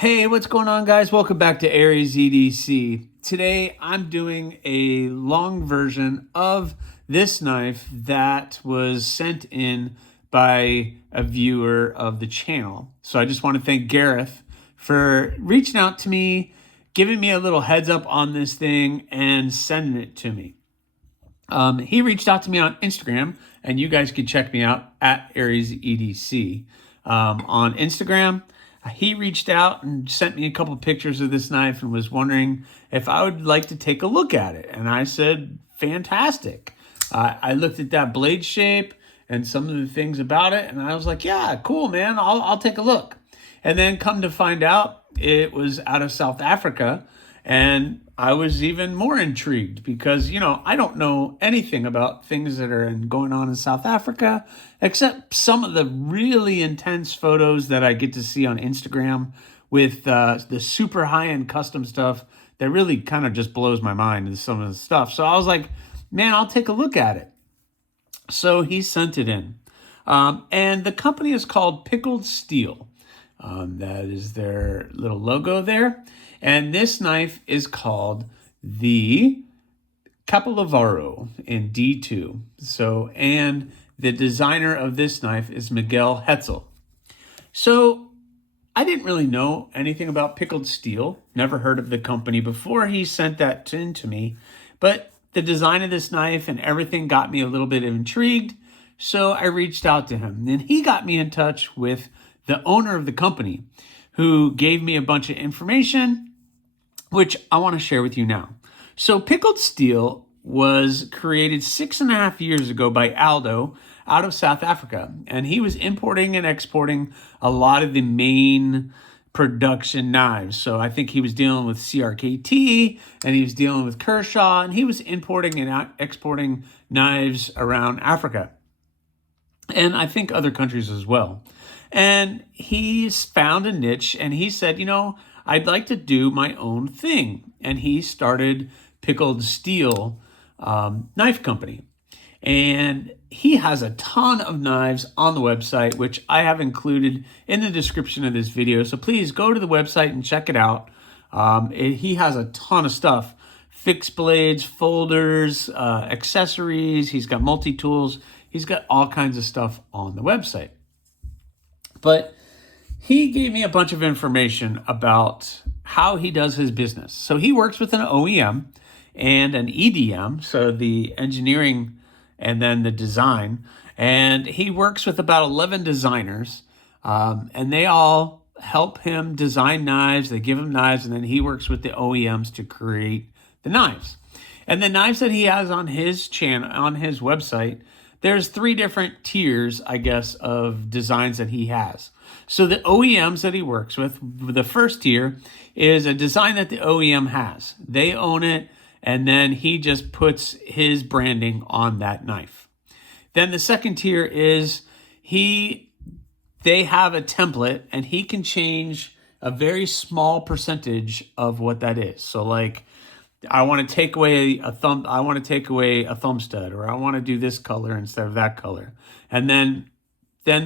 Hey, what's going on, guys? Welcome back to Aries EDC. Today, I'm doing a long version of this knife that was sent in by a viewer of the channel. So I just want to thank Gareth for reaching out to me, giving me a little heads up on this thing, and sending it to me. He reached out to me on Instagram, and you guys can check me out at Aries EDC on Instagram. He reached out and sent me a couple pictures of this knife and was wondering if I would like to take a look at it. And I said, fantastic. I looked at that blade shape and some of the things about it, and I was like, yeah, cool, man. I'll take a look. And then come to find out, it was out of South Africa. And I was even more intrigued because, I don't know anything about things that are going on in South Africa, except some of the really intense photos that I get to see on Instagram with the super high-end custom stuff that really kind of just blows my mind and some of the stuff. So I was like, man, I'll take a look at it. So he sent it in. And the company is called Pickled Steel. That is their little logo there. And this knife is called the Capolavoro in D2. So, and the designer of this knife is Miguel Hetzel. So I didn't really know anything about Pickled Steel. Never heard of the company before he sent that in to me. But the design of this knife and everything got me a little bit intrigued. So I reached out to him. And he got me in touch with the owner of the company, who gave me a bunch of information, which I want to share with you now. So Pickled Steel was created 6.5 years ago by Aldo out of South Africa. And he was importing and exporting a lot of the main production knives. So I think he was dealing with CRKT and he was dealing with Kershaw, and he was importing and exporting knives around Africa. And I think other countries as well. And he's found a niche and he said, I'd like to do my own thing. And he started Pickled Steel Knife Company. And he has a ton of knives on the website, which I have included in the description of this video. So please go to the website and check it out. He has a ton of stuff. Fixed blades, folders, accessories. He's got multi-tools. He's got all kinds of stuff on the website. But he gave me a bunch of information about how he does his business. So he works with an OEM and an EDM, so the engineering and then the design. And he works with about 11 designers, and they all help him design knives. They give him knives, and then he works with the OEMs to create the knives. And the knives that he has on his channel, on his website, there's 3 different tiers, I guess, of designs that he has. So the OEMs that he works with, the first tier is a design that the OEM has. They own it, and then he just puts his branding on that knife. Then the second tier is they have a template, and he can change a very small percentage of what that is. So like, I want to take away a thumb stud, or I want to do this color instead of that color. And then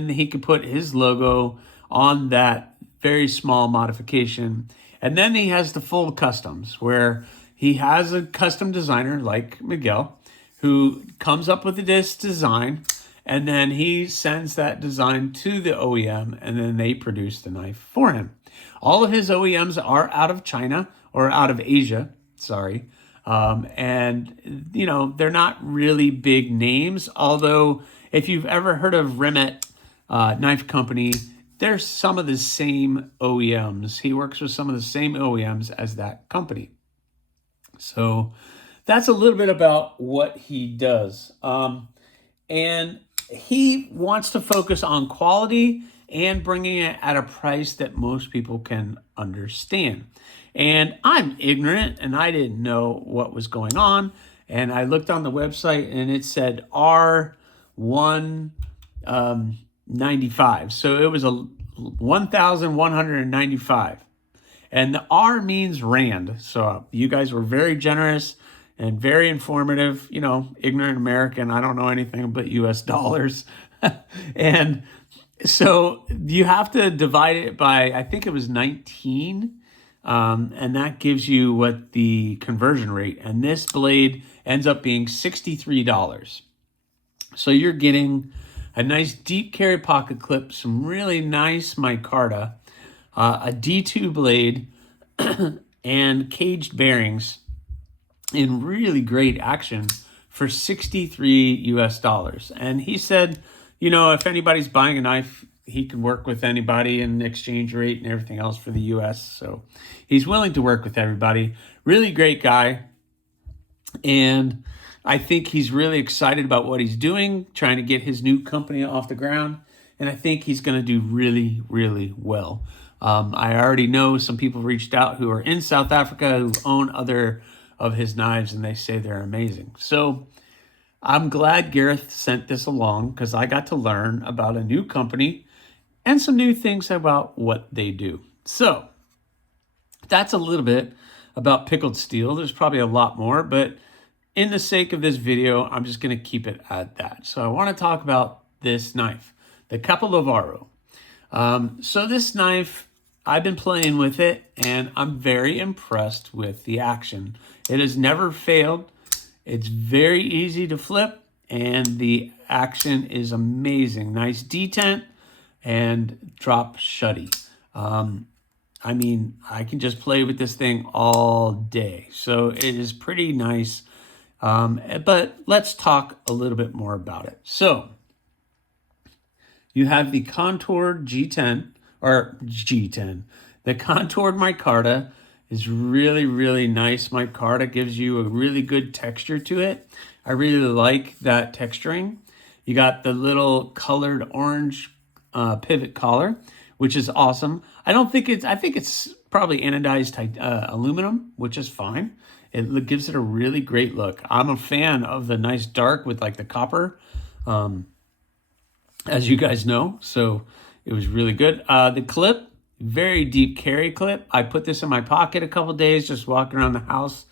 he could put his logo on that very small modification. And then he has the full customs, where he has a custom designer like Miguel who comes up with this design, and then he sends that design to the OEM, and then they produce the knife for him. All of his OEMs are out of China or out of Asia. Sorry. And, they're not really big names, although if you've ever heard of Remet Knife Company, there's some of the same OEMs. He works with some of the same OEMs as that company. So that's a little bit about what he does. And he wants to focus on quality and bringing it at a price that most people can understand. And I'm ignorant, and I didn't know what was going on. And I looked on the website, and it said R195. So it was a 1,195. And the R means rand. So you guys were very generous and very informative. Ignorant American. I don't know anything but US dollars. And So you have to divide it by, I think it was 19, and that gives you what the conversion rate. And this blade ends up being $63. So you're getting a nice deep carry pocket clip, some really nice micarta, a D2 blade, and caged bearings in really great action for 63 US dollars. And he said, you know, if anybody's buying a knife, he can work with anybody and exchange rate and everything else for the US. So he's willing to work with everybody. Really great guy. And I think he's really excited about what he's doing, trying to get his new company off the ground. And I think he's going to do really, really well. I already know some people reached out who are in South Africa who own other of his knives, and they say they're amazing. So I'm glad Gareth sent this along because I got to learn about a new company and some new things about what they do. So that's a little bit about Pickled Steel. There's probably a lot more, but in the sake of this video, I'm just going to keep it at that. So I want to talk about this knife, the Capolavoro. So this knife, I've been playing with it, and I'm very impressed with the action. It has never failed. It's very easy to flip, and the action is amazing. Nice detent and drop shutty. I mean, I can just play with this thing all day. So it is pretty nice. But let's talk a little bit more about it. So you have the contoured G10 or G10. The contoured micarta is really, really nice. Micarta gives you a really good texture to it. I really like that texturing. You got the little colored orange pivot collar, which is awesome. I think it's probably anodized aluminum, which is fine. It gives it a really great look. I'm a fan of the nice dark with like the copper, as you guys know. So it was really good. The clip, very deep carry clip. I put this in my pocket a couple days, just walking around the house.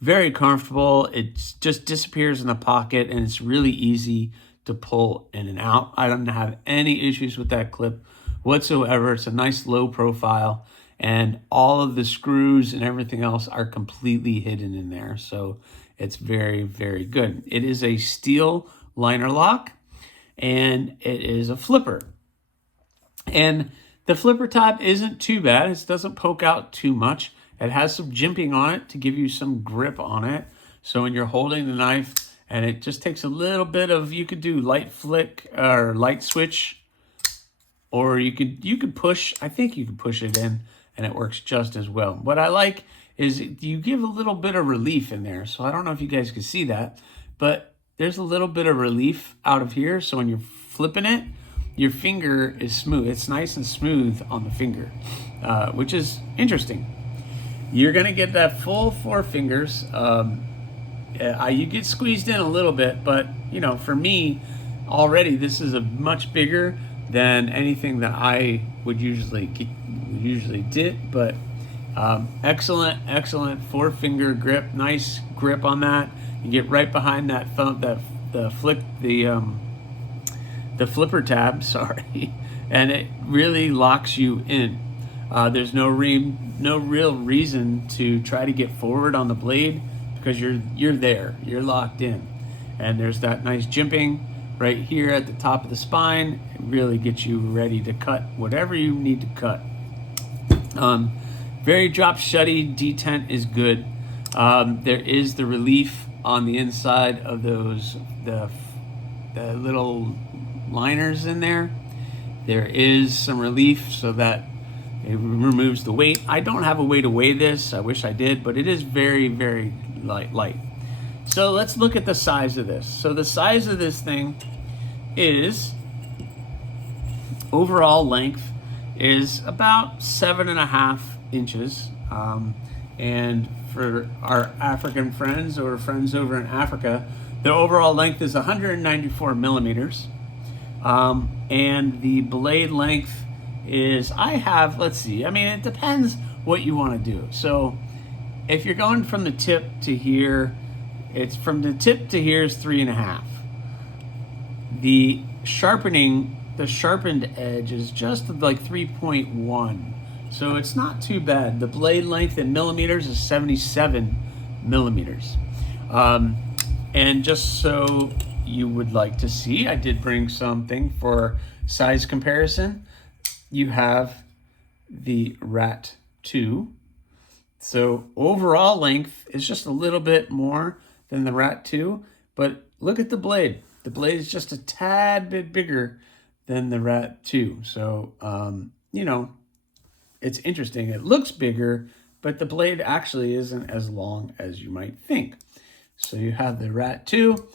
Very comfortable. It just disappears in the pocket, and it's really easy to pull in and out. I don't have any issues with that clip whatsoever. It's a nice low profile, and all of the screws and everything else are completely hidden in there. So it's very, very good. It is a steel liner lock, and it is a flipper. And the flipper top isn't too bad. It doesn't poke out too much. It has some jimping on it to give you some grip on it. So when you're holding the knife, and it just takes a little bit of, you could do light flick or light switch, or you could push, I think you can push it in, and it works just as well. What I like is you give a little bit of relief in there. So I don't know if you guys can see that, but there's a little bit of relief out of here. So when you're flipping it, your finger is smooth. It's nice and smooth on the finger, which is interesting. You're gonna get that full 4 fingers. You get squeezed in a little bit, but you know, for me, already this is a much bigger than anything that I would usually did. But excellent 4-finger grip, nice grip on that. You get right behind that thumb, the flipper tab, sorry, and it really locks you in. There's no real reason to try to get forward on the blade because you're there, you're locked in. And there's that nice jimping right here at the top of the spine. It really gets you ready to cut whatever you need to cut. Very drop shutty, detent is good. There is the relief on the inside of those the little liners in there. There is some relief so that it removes the weight. I don't have a way to weigh this. I wish I did, but it is very, very light. So let's look at the size of this. So the size of this thing is, overall length is about 7.5 inches. And for our African friends or friends over in Africa, the overall length is 194 millimeters. And the blade length is, let's see, I mean, it depends what you want to do. So if you're going from the tip to here, it's from the tip to here is 3.5. The sharpening the sharpened edge is just like 3.1. So it's not too bad. The blade length in millimeters is 77 millimeters. And just so you would like to see, I did bring something for size comparison. You have the Rat 2. So overall length is just a little bit more than the Rat 2, but look at the blade. The blade is just a tad bit bigger than the Rat 2. So, you know, it's interesting. It looks bigger, but the blade actually isn't as long as you might think. So you have the Rat 2.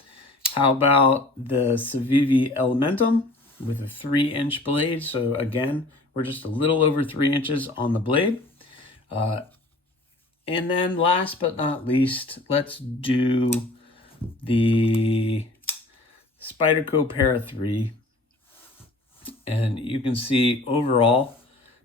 How about the Civivi Elementum with a 3-inch blade? So again, we're just a little over 3 inches on the blade. And then last but not least, let's do the Spyderco Para 3. And you can see overall,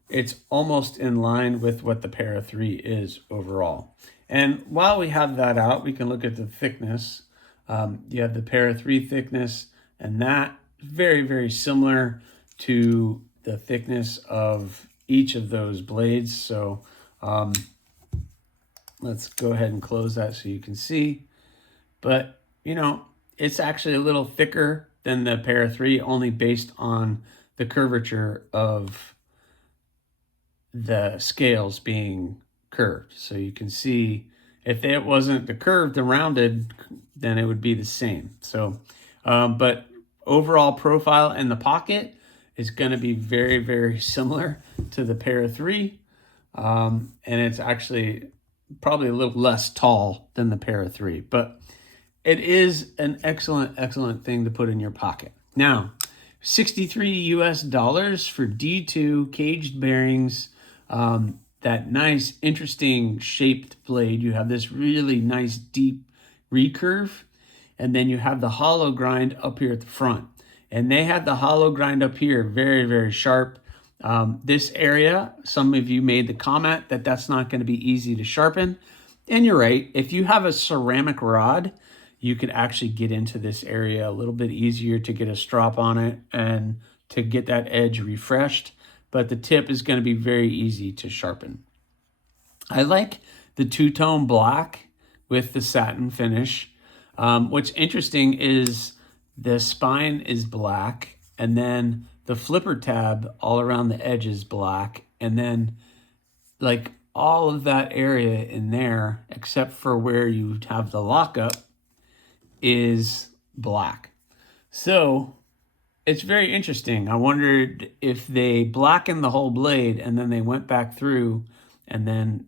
it's almost in line with what the Para 3 is overall. And while we have that out, we can look at the thickness. You have the Para 3 thickness, and that very, very similar to the thickness of each of those blades. So let's go ahead and close that so you can see. But, you know, it's actually a little thicker than the Para 3, only based on the curvature of the scales being curved. So you can see if it wasn't the curved, the rounded, then it would be the same. So, but overall profile in the pocket is going to be very, very similar to the Para 3. And it's actually probably a little less tall than the Para 3, but it is an excellent, excellent thing to put in your pocket. Now, $63 US for D2 caged bearings, that nice, interesting shaped blade. You have this really nice deep recurve, and then you have the hollow grind up here at the front. And they have the hollow grind up here, very, very sharp. This area, some of you made the comment that that's not going to be easy to sharpen. And you're right. If you have a ceramic rod, you could actually get into this area a little bit easier to get a strop on it and to get that edge refreshed. But the tip is going to be very easy to sharpen. I like the two-tone black with the satin finish. What's interesting is the spine is black, and then the flipper tab all around the edge is black, and then like all of that area in there, except for where you have the lockup, is black. So it's very interesting. I wondered if they blackened the whole blade and then they went back through and then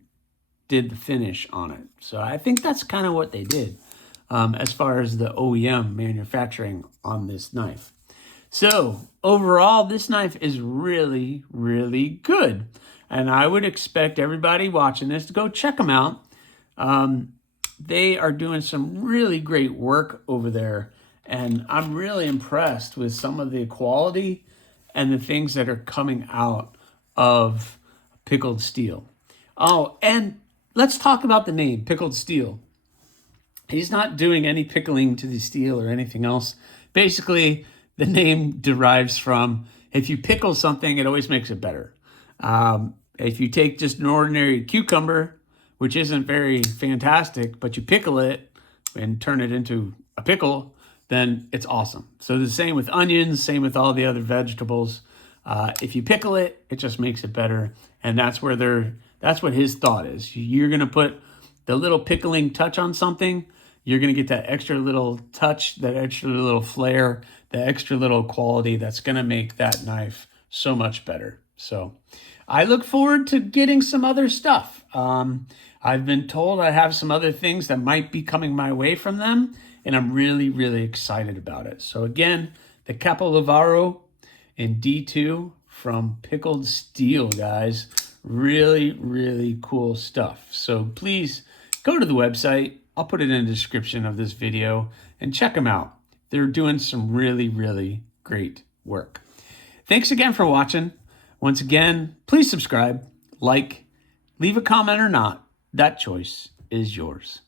did the finish on it. So I think that's kind of what they did as far as the OEM manufacturing on this knife. So overall, this knife is really, really good. And I would expect everybody watching this to go check them out. They are doing some really great work over there. And I'm really impressed with some of the quality and the things that are coming out of Pickled Steel. Oh, and let's talk about the name, Pickled Steel. He's not doing any pickling to the steel or anything else. Basically, the name derives from, if you pickle something, it always makes it better. If you take just an ordinary cucumber, which isn't very fantastic, but you pickle it and turn it into a pickle, then it's awesome. So the same with onions, same with all the other vegetables. If you pickle it, it just makes it better. And that's what his thought is. You're gonna put the little pickling touch on something, you're gonna get that extra little touch, that extra little flair, the extra little quality that's gonna make that knife so much better. So I look forward to getting some other stuff. I've been told I have some other things that might be coming my way from them, and I'm really, really excited about it. So again, the Capolavoro in D2 from Pickled Steel, guys. Really, really cool stuff. So please go to the website. I'll put it in the description of this video and check them out. They're doing some really, really great work. Thanks again for watching. Once again, please subscribe, like, leave a comment or not. That choice is yours.